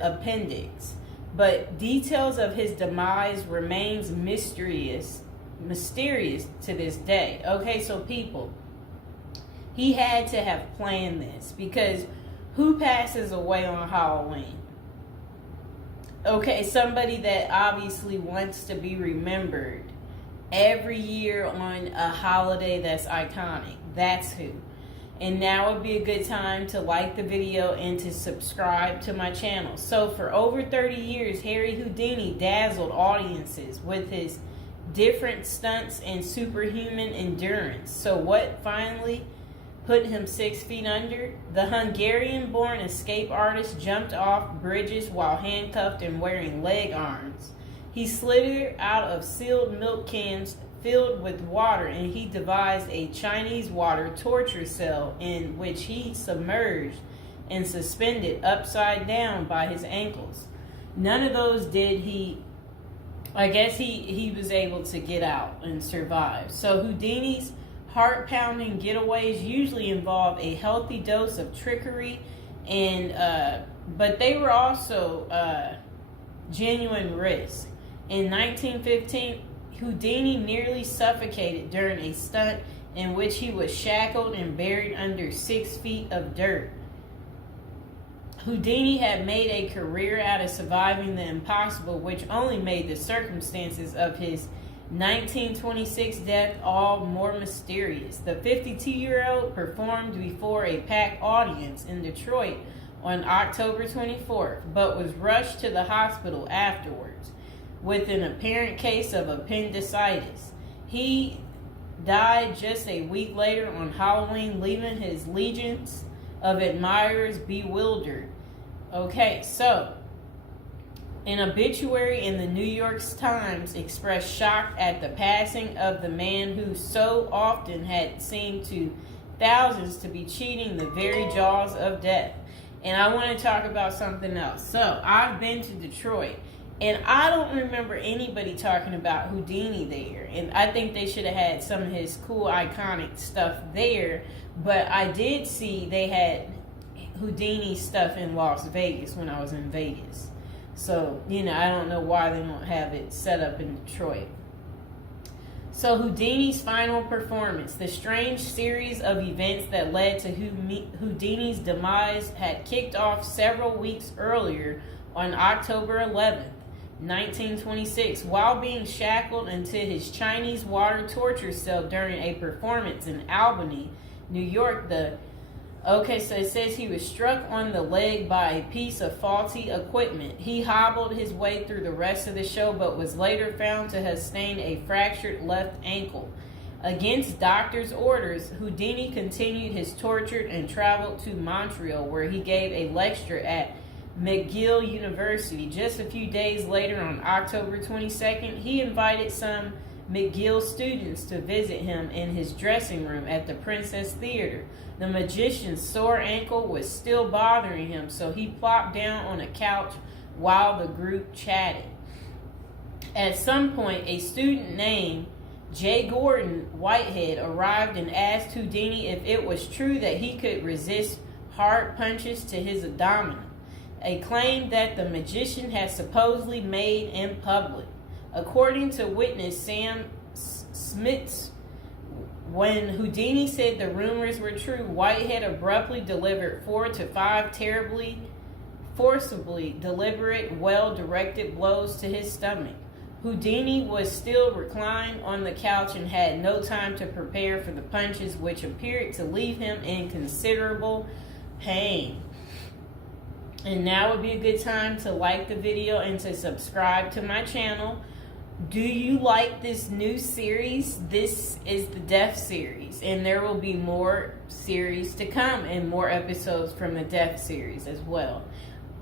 appendix, but details of his demise remains mysterious to this day. Okay, so people, he had to have planned this, because who passes away on Halloween? Okay, somebody that obviously wants to be remembered every year on a holiday that's iconic. That's who. And now would be a good time to like the video and to subscribe to my channel. So for over 30 years, Harry Houdini dazzled audiences with his different stunts and superhuman endurance. So what finally put him 6 feet under? The Hungarian-born escape artist jumped off bridges while handcuffed and wearing leg irons. He slithered out of sealed milk cans filled with water, and he devised a Chinese water torture cell in which he submerged and suspended upside down by his ankles. None of those did he. I guess he was able to get out and survive. So Houdini's heart-pounding getaways usually involve a healthy dose of trickery, and but they were also genuine risk. In 1915, Houdini nearly suffocated during a stunt in which he was shackled and buried under 6 feet of dirt. Houdini had made a career out of surviving the impossible, which only made the circumstances of his 1926 death all more mysterious. The 52-year-old performed before a packed audience in Detroit on October 24th, but was rushed to the hospital afterwards with an apparent case of appendicitis. He died just a week later on Halloween, leaving his legions of admirers bewildered. Okay, so an obituary in the New York Times expressed shock at the passing of the man who so often had seemed to thousands to be cheating the very jaws of death. And I want to talk about something else. So I've been to Detroit, and I don't remember anybody talking about Houdini there. And I think they should have had some of his cool, iconic stuff there. But I did see they had Houdini stuff in Las Vegas when I was in Vegas. So, I don't know why they don't have it set up in Detroit. So Houdini's final performance. The strange series of events that led to Houdini's demise had kicked off several weeks earlier on October 11th. 1926, while being shackled into his Chinese water torture cell during a performance in Albany, New York. So it says he was struck on the leg by a piece of faulty equipment. He hobbled his way through the rest of the show, but was later found to have sustained a fractured left ankle. Against doctors' orders, Houdini continued his torture and traveled to Montreal, where he gave a lecture at McGill University. Just a few days later, on October 22nd, he invited some McGill students to visit him in his dressing room at the Princess Theater. The magician's sore ankle was still bothering him, so he plopped down on a couch while the group chatted. At some point, a student named J. Gordon Whitehead arrived and asked Houdini if it was true that he could resist hard punches to his abdomen, a claim that the magician had supposedly made in public. According to witness Sam Smits, when Houdini said the rumors were true, Whitehead abruptly delivered 4 to 5 terribly, forcibly deliberate, well-directed blows to his stomach. Houdini was still reclined on the couch and had no time to prepare for the punches, which appeared to leave him in considerable pain. And now would be a good time to like the video and to subscribe to my channel. Do you like this new series? This is the Death series, and there will be more series to come and more episodes from the Death series as well.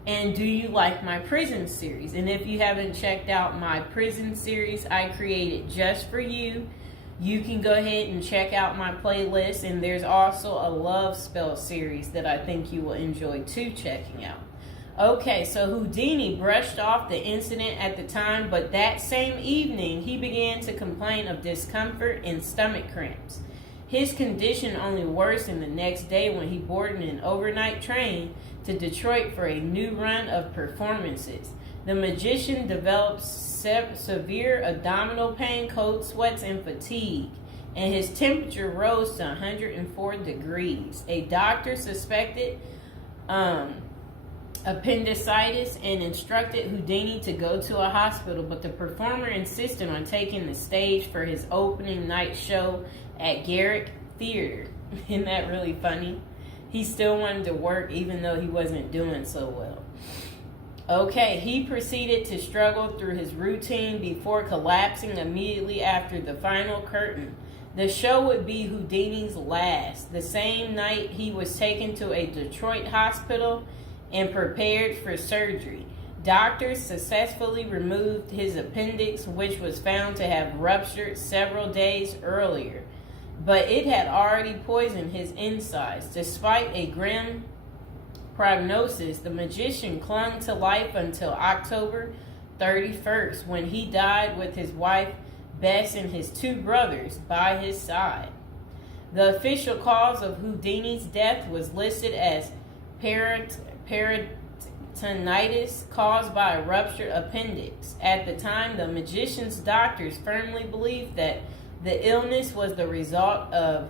And do you like my prison series? And if you haven't checked out my prison series I created just for you, you can go ahead and check out my playlist. And there's also a love spell series that I think you will enjoy too checking out. Okay, so Houdini brushed off the incident at the time, but that same evening he began to complain of discomfort and stomach cramps. His condition only worsened the next day when he boarded an overnight train to Detroit for a new run of performances. The magician developed severe abdominal pain, cold sweats, and fatigue, and his temperature rose to 104 degrees. A doctor suspected appendicitis and instructed Houdini to go to a hospital, but the performer insisted on taking the stage for his opening night show at Garrick Theater. Isn't that really funny? He still wanted to work even though he wasn't doing so well. Okay, he proceeded to struggle through his routine before collapsing immediately after the final curtain. The show would be Houdini's last. The same night, he was taken to a Detroit hospital and prepared for surgery. Doctors successfully removed his appendix, which was found to have ruptured several days earlier, but it had already poisoned his insides. Despite a grim prognosis, the magician clung to life until October 31st, when he died with his wife Bess and his two brothers by his side. The official cause of Houdini's death was listed as peritonitis caused by a ruptured appendix. At the time, the magician's doctors firmly believed that the illness was the result of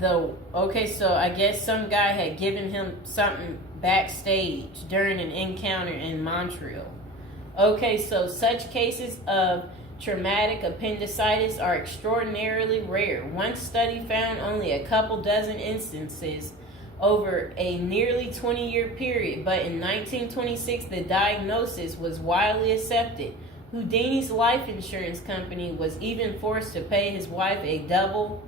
so I guess some guy had given him something backstage during an encounter in Montreal. Okay, so such cases of traumatic appendicitis are extraordinarily rare. One study found only a couple dozen instances over a nearly 20-year period, but in 1926 the diagnosis was widely accepted. Houdini's life insurance company was even forced to pay his wife a double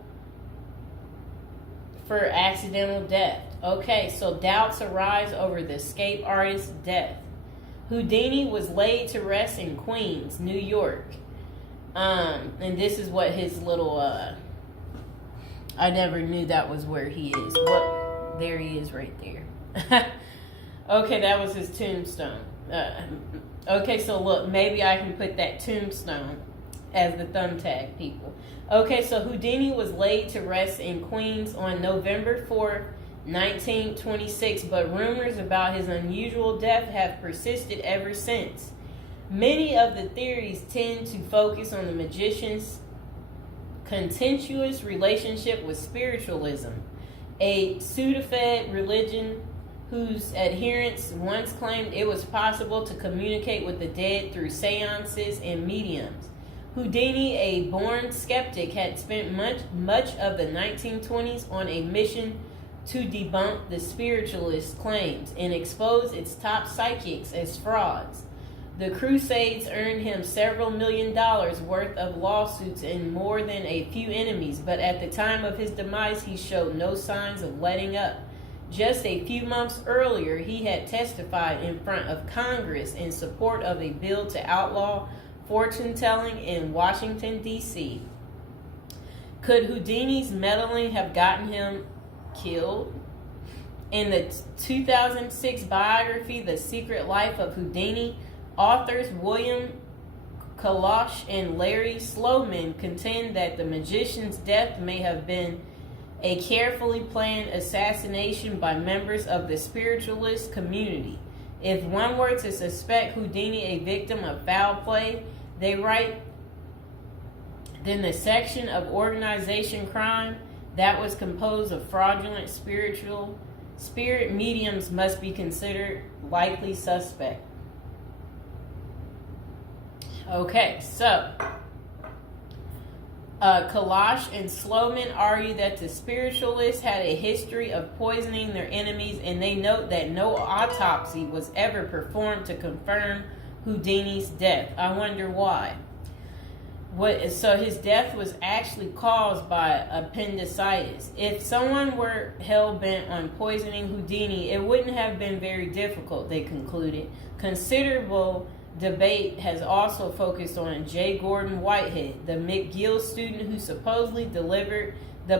for accidental death. Okay, so doubts arise over the escape artist's death. Houdini was laid to rest in Queens, New York. And this is what his little, I never knew that was where he is. There he is right there. Okay, that was his tombstone. Okay, so look, maybe I can put that tombstone as the thumbtack, people. Okay, so Houdini was laid to rest in Queens on November 4th, 1926, but rumors about his unusual death have persisted ever since. Many of the theories tend to focus on the magician's contentious relationship with spiritualism, a pseudo-fed religion whose adherents once claimed it was possible to communicate with the dead through seances and mediums. Houdini, a born skeptic, had spent much of the 1920s on a mission to debunk the spiritualist claims and expose its top psychics as frauds. The Crusades earned him several $1 million worth of lawsuits and more than a few enemies, but at the time of his demise, he showed no signs of letting up. Just a few months earlier, he had testified in front of Congress in support of a bill to outlaw fortune-telling in Washington, D.C. Could Houdini's meddling have gotten him killed? In the 2006 biography, The Secret Life of Houdini, authors William Kalash and Larry Sloman contend that the magician's death may have been a carefully planned assassination by members of the spiritualist community. If one were to suspect Houdini a victim of foul play, they write, then the section of organization crime that was composed of fraudulent spirit mediums must be considered likely suspect. Okay, so Kalash and Sloman argue that the spiritualists had a history of poisoning their enemies, and they note that no autopsy was ever performed to confirm Houdini's death. I wonder why. So his death was actually caused by appendicitis. If someone were hell-bent on poisoning Houdini, it wouldn't have been very difficult, they concluded. Considerable debate has also focused on J. Gordon Whitehead, the McGill student who supposedly delivered the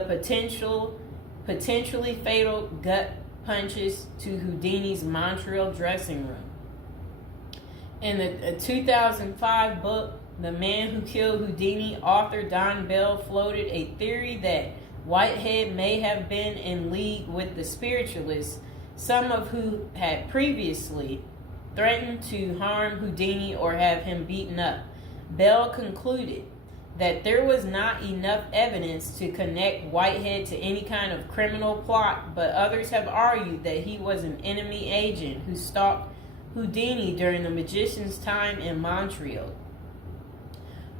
potentially fatal gut punches to Houdini's Montreal dressing room. In the 2005 book, the man who killed Houdini, author Don Bell, floated a theory that Whitehead may have been in league with the spiritualists, some of who had previously threatened to harm Houdini or have him beaten up. Bell concluded that there was not enough evidence to connect Whitehead to any kind of criminal plot, but others have argued that he was an enemy agent who stalked Houdini during the magician's time in Montreal.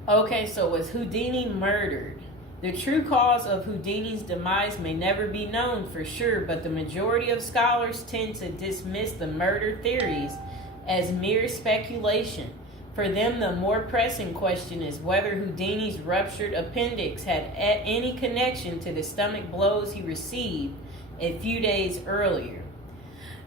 Okay, so was Houdini murdered? The true cause of Houdini's demise may never be known for sure, but the majority of scholars tend to dismiss the murder theories as mere speculation. For them, the more pressing question is whether Houdini's ruptured appendix had any connection to the stomach blows he received a few days earlier.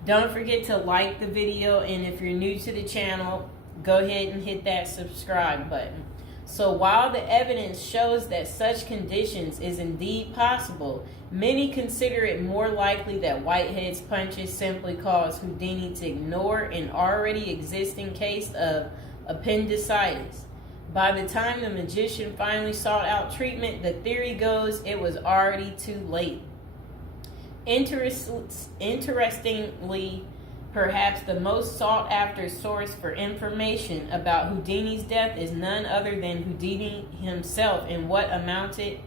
Don't forget to like the video, and if you're new to the channel, go ahead and hit that subscribe button. So while the evidence shows that such conditions is indeed possible, many consider it more likely that Whitehead's punches simply caused Houdini to ignore an already existing case of appendicitis. By the time the magician finally sought out treatment, the theory goes it was already too late. Interestingly, perhaps the most sought after source for information about Houdini's death is none other than Houdini himself in what amounted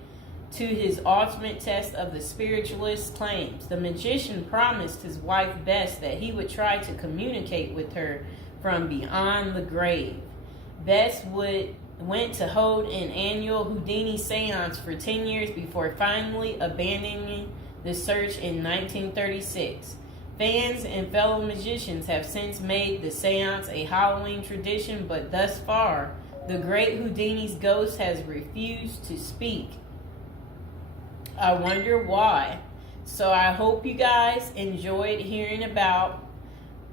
to his ultimate test of the spiritualist claims. The magician promised his wife Bess that he would try to communicate with her from beyond the grave. Bess went to hold an annual Houdini seance for 10 years before finally abandoning the search in 1936. Fans and fellow magicians have since made the seance a Halloween tradition, but thus far, the great Houdini's ghost has refused to speak. I wonder why. So I hope you guys enjoyed hearing about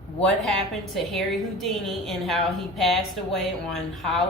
what happened to Harry Houdini and how he passed away on Halloween.